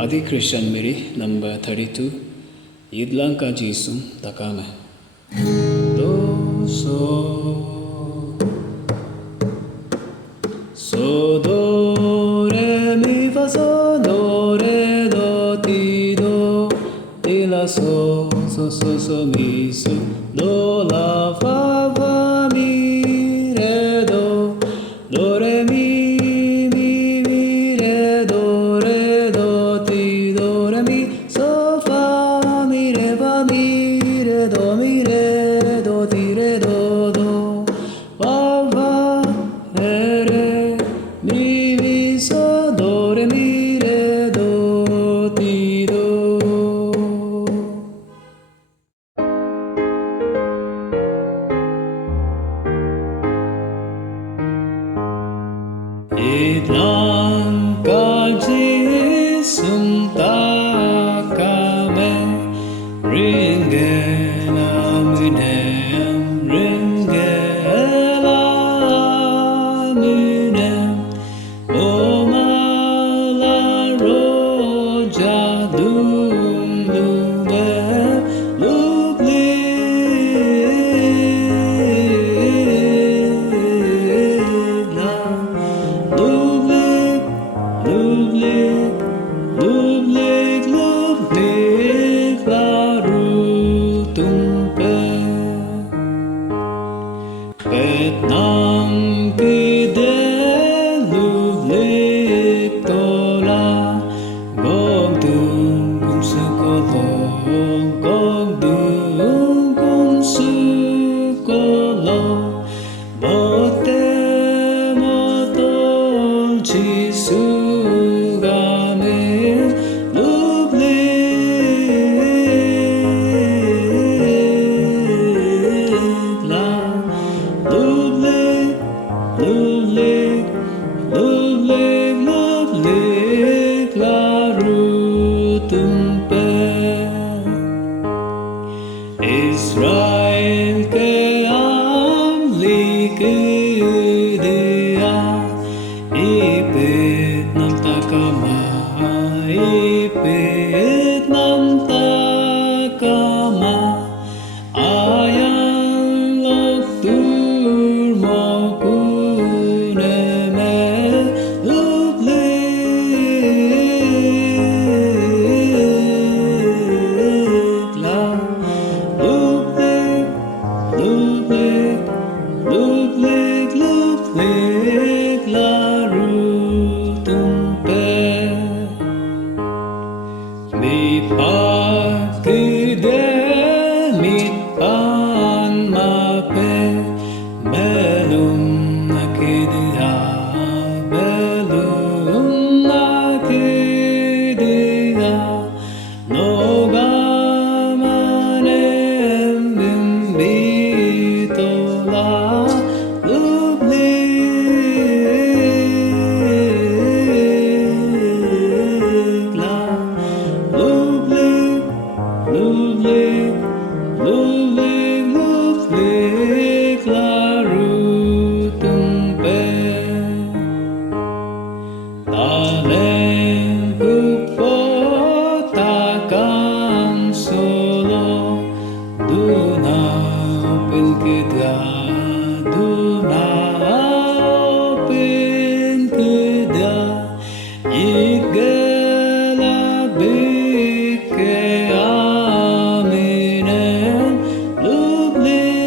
Adi Kristian Miri, number 32, Yidlangka Jisum, takame. Do, so, do, re, mi, fa, so, do, re, do, ti, do, ti, la, so, mi, so, do, la, fa, mi, re, do, re, mi, re, do, ti, do, re, mi, so, fa, mi, re, do, ti, re, do, fa, re, mi, so, do, re, mi, re, do, ti, do. Yidlangka Jisum takame, ringelaminem, omala roja dumlume, lublik, larutumpe. Petnam kide lublik tola, gong dung sekolong, gong dung sekolong, bote motol jisugame, lublik, larutumpe. Israel ke amlikidia, ipit ng takama, ipit ng takama, ayang loktur mo kuneme, lublik, larutumpe. Mi pakide, mit pan mape, belum nakidia, nogamanem bimbitola, lublik, larutumpe. Taleng kupo takang solo, duna pilkida, duna pilkida, igelabik ke aminen, lublik,